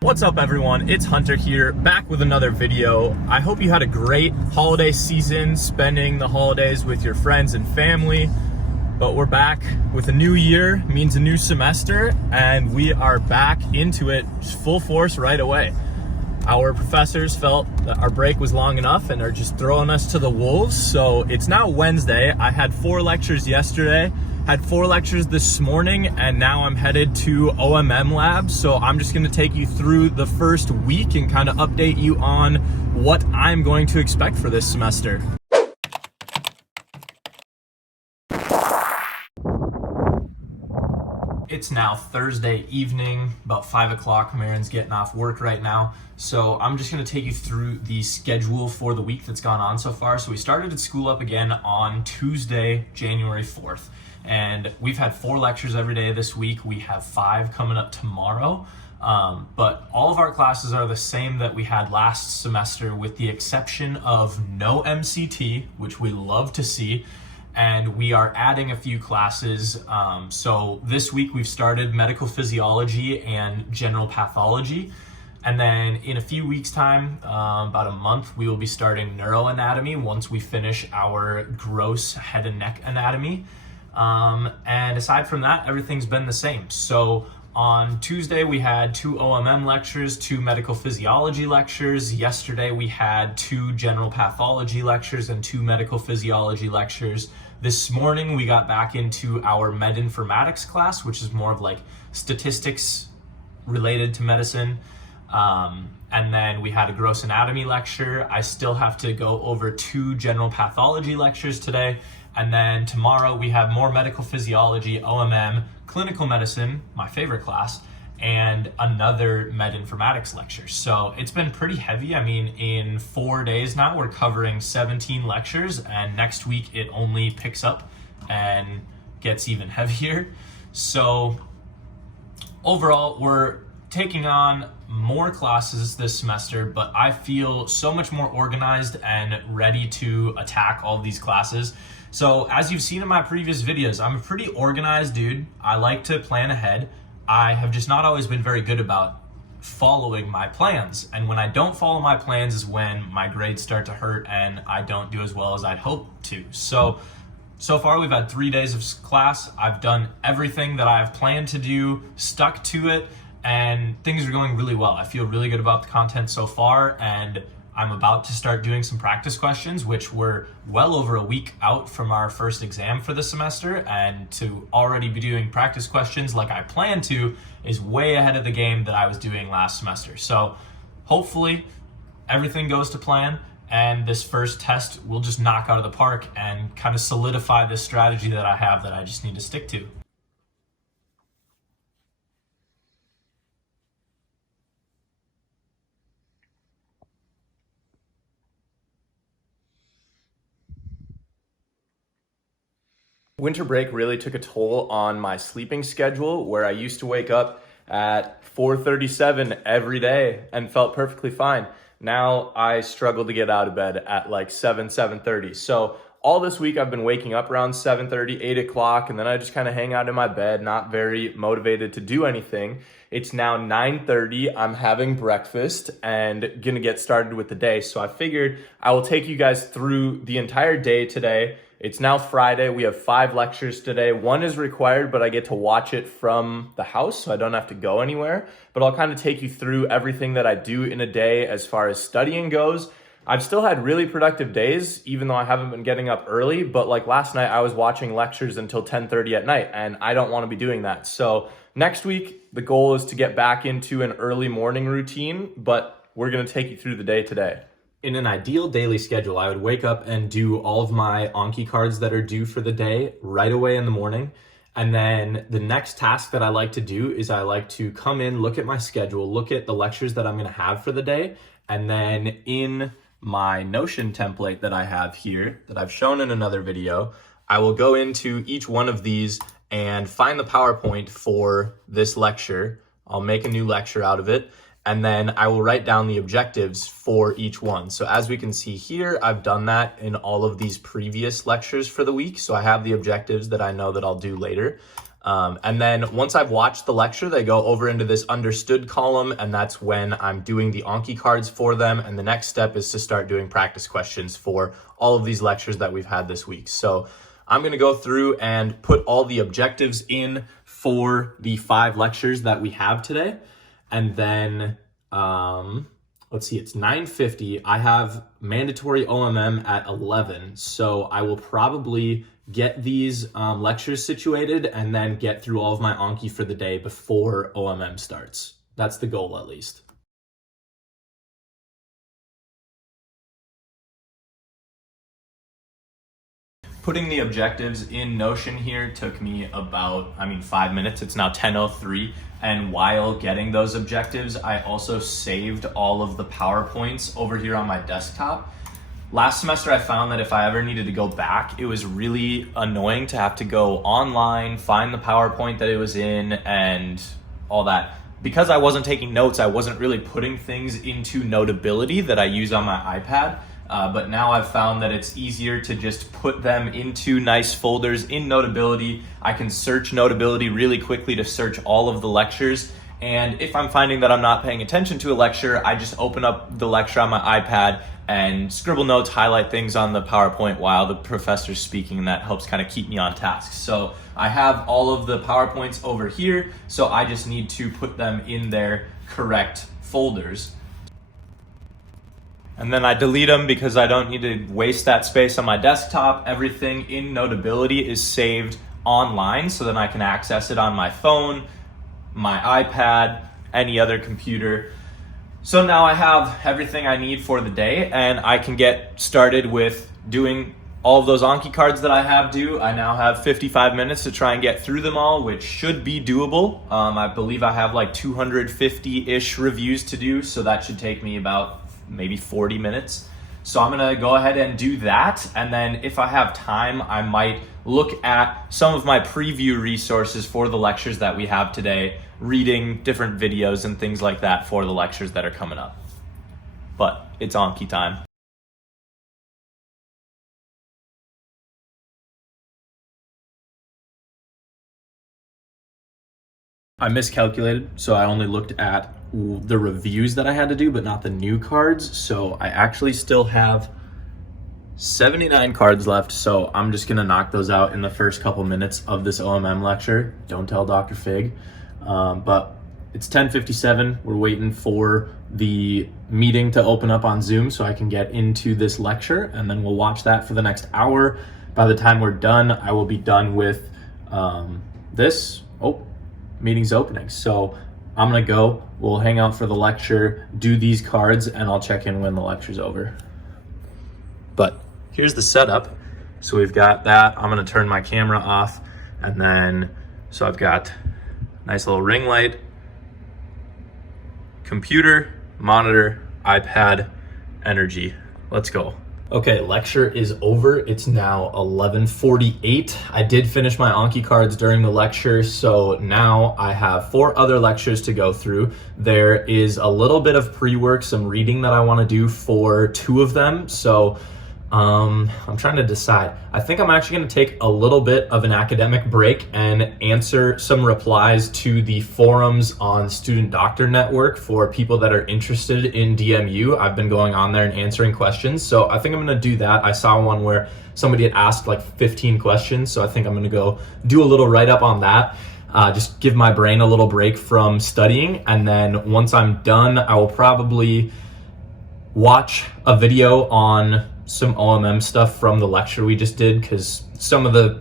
What's up everyone, it's Hunter here, back with another video. I hope you had a great holiday season, spending the holidays with your friends and family. But we're back with a new year, means a new semester, and we are back into it full force right away. Our professors felt that our break was long enough and are just throwing us to the wolves. So it's now Wednesday. I had 4 lectures yesterday, had 4 lectures this morning, and now I'm headed to OMM labs. So I'm just gonna take you through the first week and kind of update you on what I'm going to expect for this semester. It's now Thursday evening, about 5 o'clock. Marin's getting off work right now. So I'm just gonna take you through the schedule for the week that's gone on so far. So we started at school up again on Tuesday, January 4th. And we've had 4 lectures every day this week. We have 5 coming up tomorrow. But all of our classes are the same that we had last semester, with the exception of no MCT, which we love to see. And we are adding a few classes. So this week we've started medical physiology and general pathology. And then in a few weeks' time, about a month, we will be starting neuroanatomy once we finish our gross head and neck anatomy. And aside from that, everything's been the same. So on Tuesday, we had 2 OMM lectures, 2 medical physiology lectures. Yesterday, we had 2 general pathology lectures and 2 medical physiology lectures. This morning, we got back into our med informatics class, which is more of like statistics related to medicine. And then we had a gross anatomy lecture. I still have to go over 2 general pathology lectures today. And then tomorrow we have more medical physiology, OMM, clinical medicine, my favorite class, and another med informatics lecture. So it's been pretty heavy. I mean, in 4 days now, we're covering 17 lectures, and next week it only picks up and gets even heavier. So overall, we're taking on more classes this semester, but I feel so much more organized and ready to attack all of these classes. So as you've seen in my previous videos, I'm a pretty organized dude. I like to plan ahead. I have just not always been very good about following my plans. And when I don't follow my plans is when my grades start to hurt and I don't do as well as I'd hope to. So far we've had 3 days of class. I've done everything that I've planned to do, stuck to it, and things are going really well. I feel really good about the content so far, and I'm about to start doing some practice questions, which we're well over a week out from our first exam for the semester, and to already be doing practice questions like I plan to is way ahead of the game that I was doing last semester. So hopefully everything goes to plan, and this first test will just knock out of the park and kind of solidify this strategy that I have that I just need to stick to. Winter break really took a toll on my sleeping schedule, where I used to wake up at 4:37 every day and felt perfectly fine. Now I struggle to get out of bed at like 7:30. So all this week I've been waking up around 7:30, 8 o'clock, and then I just kind of hang out in my bed, not very motivated to do anything. It's now 9:30, I'm having breakfast and gonna get started with the day. So I figured I will take you guys through the entire day today. It's now Friday. We have 5 lectures today. 1 is required, but I get to watch it from the house, so I don't have to go anywhere. But I'll kind of take you through everything that I do in a day as far as studying goes. I've still had really productive days, even though I haven't been getting up early. But like last night, I was watching lectures until 10:30 at night, and I don't want to be doing that. So next week, the goal is to get back into an early morning routine, but we're going to take you through the day today. In an ideal daily schedule, I would wake up and do all of my Anki cards that are due for the day right away in the morning. And then the next task that I like to do is I like to come in, look at my schedule, look at the lectures that I'm going to have for the day. And then in my Notion template that I have here, that I've shown in another video, I will go into each one of these and find the PowerPoint for this lecture. I'll make a new lecture out of it. And then I will write down the objectives for each one. So as we can see here, I've done that in all of these previous lectures for the week. So I have the objectives that I know that I'll do later. And then once I've watched the lecture, they go over into this understood column, and that's when I'm doing the Anki cards for them. And the next step is to start doing practice questions for all of these lectures that we've had this week. So I'm going to go through and put all the objectives in for the 5 lectures that we have today. And then, let's see, it's 9:50. I have mandatory OMM at 11. So I will probably get these lectures situated and then get through all of my Anki for the day before OMM starts. That's the goal, at least. Putting the objectives in Notion here took me about, 5 minutes. It's now 10:03. And while getting those objectives, I also saved all of the PowerPoints over here on my desktop. Last semester, I found that if I ever needed to go back, it was really annoying to have to go online, find the PowerPoint that it was in, and all that. Because I wasn't taking notes, I wasn't really putting things into Notability that I use on my iPad. But now I've found that it's easier to just put them into nice folders in Notability. I can search Notability really quickly to search all of the lectures. And if I'm finding that I'm not paying attention to a lecture, I just open up the lecture on my iPad and scribble notes, highlight things on the PowerPoint while the professor's speaking, and that helps kind of keep me on task. So I have all of the PowerPoints over here, so I just need to put them in their correct folders. And then I delete them because I don't need to waste that space on my desktop. Everything in Notability is saved online, so then I can access it on my phone, my iPad, any other computer. So now I have everything I need for the day, and I can get started with doing all of those Anki cards that I have due. I now have 55 minutes to try and get through them all, which should be doable. I believe I have like 250-ish reviews to do, so that should take me about maybe 40 minutes. So I'm gonna go ahead and do that, and then if I have time, I might look at some of my preview resources for the lectures that we have today, reading different videos and things like that for the lectures that are coming up. But it's Anki time. I miscalculated, so I only looked at the reviews that I had to do, but not the new cards. So I actually still have 79 cards left, so I'm just gonna knock those out in the first couple minutes of this OMM lecture. Don't tell Dr. Fig. But it's 10:57. We're waiting for the meeting to open up on Zoom so I can get into this lecture, and then we'll watch that for the next hour. By the time we're done, I will be done with this. Meeting's opening. So I'm gonna go, we'll hang out for the lecture, do these cards, and I'll check in when the lecture's over. But here's the setup. So we've got that. I'm gonna turn my camera off, and then, so I've got nice little ring light, computer, monitor, iPad, energy. Let's go. Okay, lecture is over. It's now 11:48. I did finish my Anki cards during the lecture, so now I have 4 other lectures to go through. There is a little bit of pre-work, some reading that I want to do for 2 of them. So I'm trying to decide. I think I'm actually going to take a little bit of an academic break and answer some replies to the forums on Student Doctor Network for people that are interested in DMU. I've been going on there and answering questions, so I think I'm going to do that. I saw one where somebody had asked like 15 questions, so I think I'm going to go do a little write-up on that. Just give my brain a little break from studying, and then once I'm done, I will probably watch a video on some OMM stuff from the lecture we just did, because some of the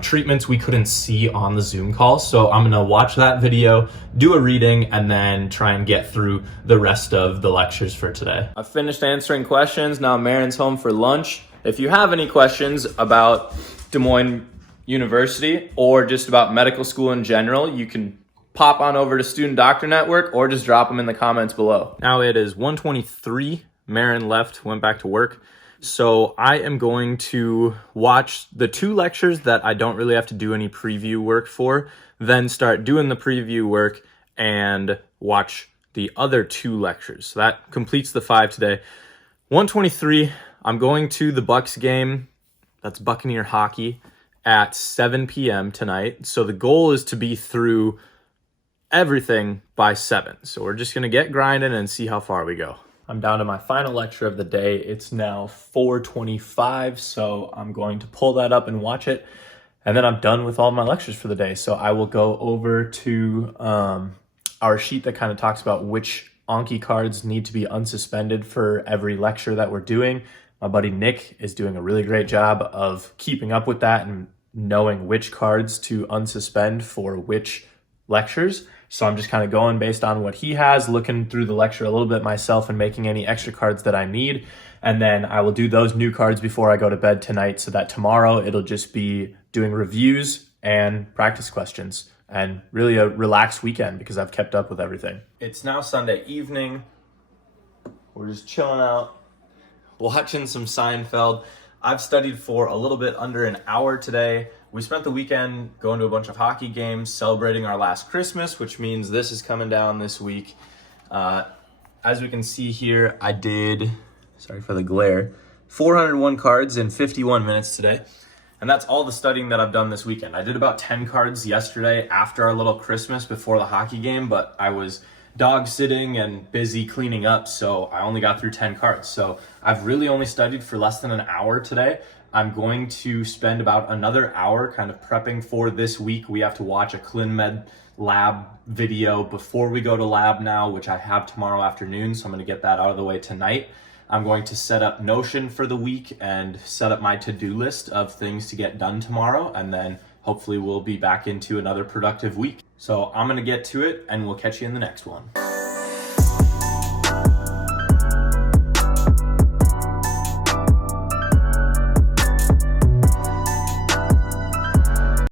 treatments we couldn't see on the Zoom call. So I'm gonna watch that video, do a reading, and then try and get through the rest of the lectures for today. I've finished answering questions. Now Marin's home for lunch. If you have any questions about Des Moines University or just about medical school in general, you can pop on over to Student Doctor Network or just drop them in the comments below. Now it is 1:23. Marin left, went back to work. So I am going to watch the 2 lectures that I don't really have to do any preview work for, then start doing the preview work and watch the other 2 lectures. So that completes the 5 today. 1:23, I'm going to the Bucks game. That's Buccaneer hockey. at 7 p.m. tonight. So the goal is to be through everything by 7. So we're just going to get grinding and see how far we go. I'm down to my final lecture of the day. It's now 4:25, so I'm going to pull that up and watch it. And then I'm done with all my lectures for the day. So I will go over to our sheet that kind of talks about which Anki cards need to be unsuspended for every lecture that we're doing. My buddy Nick is doing a really great job of keeping up with that and knowing which cards to unsuspend for which lectures. So I'm just kind of going based on what he has, looking through the lecture a little bit myself and making any extra cards that I need. And then I will do those new cards before I go to bed tonight so that tomorrow it'll just be doing reviews and practice questions and really a relaxed weekend because I've kept up with everything. It's now Sunday evening. We're just chilling out, watching some Seinfeld. I've studied for a little bit under an hour today. We spent the weekend going to a bunch of hockey games, celebrating our last Christmas, which means this is coming down this week. As we can see here, I did, sorry for the glare, 401 cards in 51 minutes today. And that's all the studying that I've done this weekend. I did about 10 cards yesterday after our little Christmas before the hockey game, but I was dog sitting and busy cleaning up, so I only got through 10 cards. So I've really only studied for less than an hour today. I'm going to spend about another hour kind of prepping for this week. We have to watch a ClinMed lab video before we go to lab now, which I have tomorrow afternoon, so I'm going to get that out of the way tonight. I'm going to set up Notion for the week and set up my to-do list of things to get done tomorrow, and then hopefully we'll be back into another productive week. So I'm going to get to it, and we'll catch you in the next one.